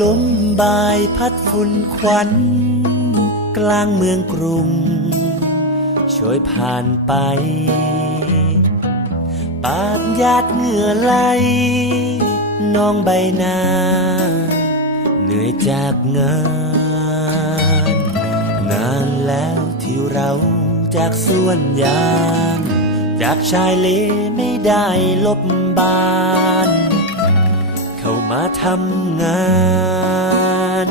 ลมบายพัดฝุ่นควันกลางเมืองกรุง ช่วยผ่านไป ปากหยาดเหงื่อไหลน้องใบหน้า เหนื่อยจากงาน นานแล้วที่เราจากส่วนยาง จากชายเลไม่ได้ลบบาน มาทำงาน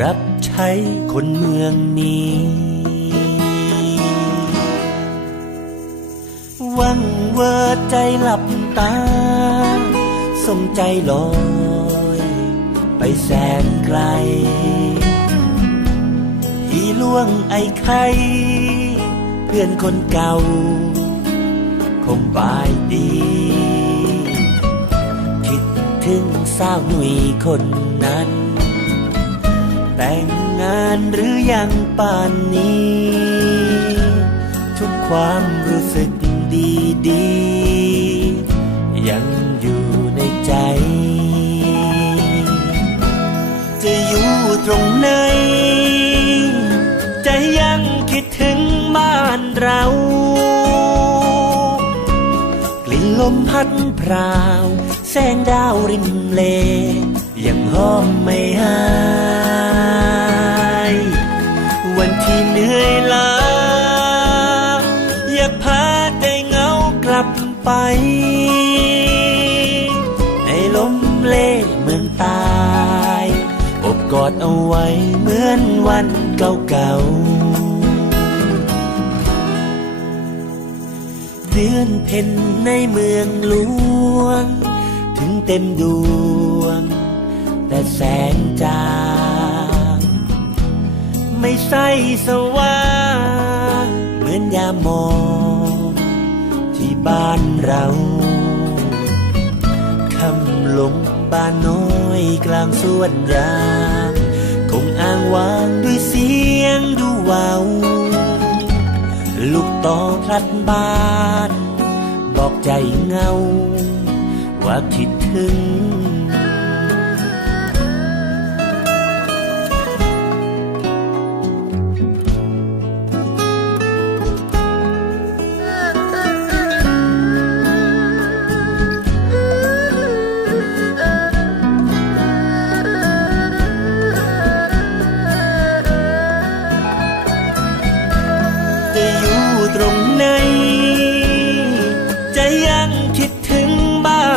รับใช้คนเมืองนี้ วังเวิดใจหลับตา สงใจลอย ไปแสนไกล ที่ล่วงไอ้ไข่เพื่อนคนเก่า คงบายดีคิดถึงาวหนุ่ยคนนั้น แต่งงานหรือยังป่านนี้ ทุกความรู้สึกดีดียังอยู่ในใจ จะอยู่ตรงไหนใจยังคิดถึงบ้านเรา กลิ่นลมพัดพราว แสงดาวริมเลยังหอมไม่หาย วันที่เหนื่อยล้าอย่าพาใจเหงากลับไป ในลมเลเมืองตายอบกอดเอาไว้เหมือนวันเก่าๆเดือนเพ็ญในเมืองหลวง เต็มดวง แต่แสงจางไม่ใสสว่างเหมือนยามมองที่บ้านเราคำหลงบ้านน้อยกลางสวนยางคงอ้างว้างด้วยเสียงดูวาวลูกต่อพลัดบ้าน บอกใจเงา ว่าคิด ถึง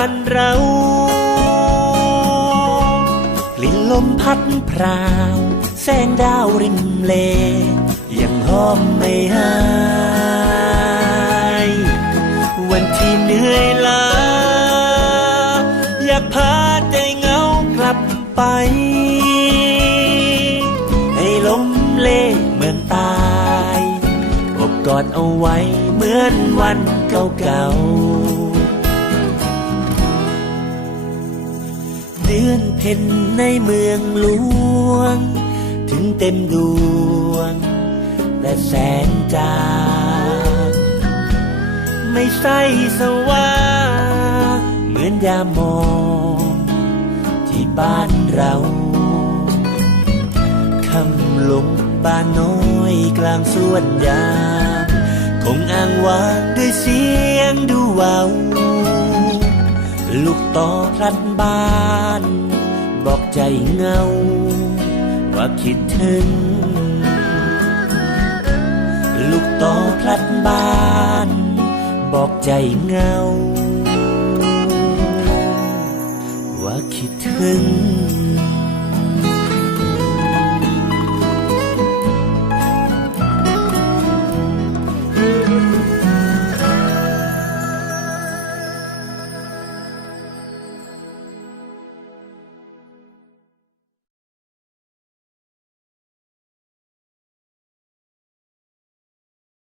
านเรากลิ่นลมพัดพราว แสงดาวริมเล ยังหอมไม่หาย วันที่เหนื่อยล้าอยากพาใจเหงากลับไป ให้ลมเล่เมืองตาย อบกอดเอาไว้เหมือนวันเก่าๆ เดือนเพ็ญในเมืองหลวง ถึงเต็มดวงแต่แสงจางไม่ใสสว่างเหมือนยามมองที่บ้านเราคำหลงบ้านน้อยกลางสวนยางคงอ้างว้างด้วยเสียงดูเวาว ลูกต่อพลัดบ้าน บอกใจเงา ว่าคิดถึง ลูกต่อพลัดบ้าน บอกใจเงา ว่าคิดถึง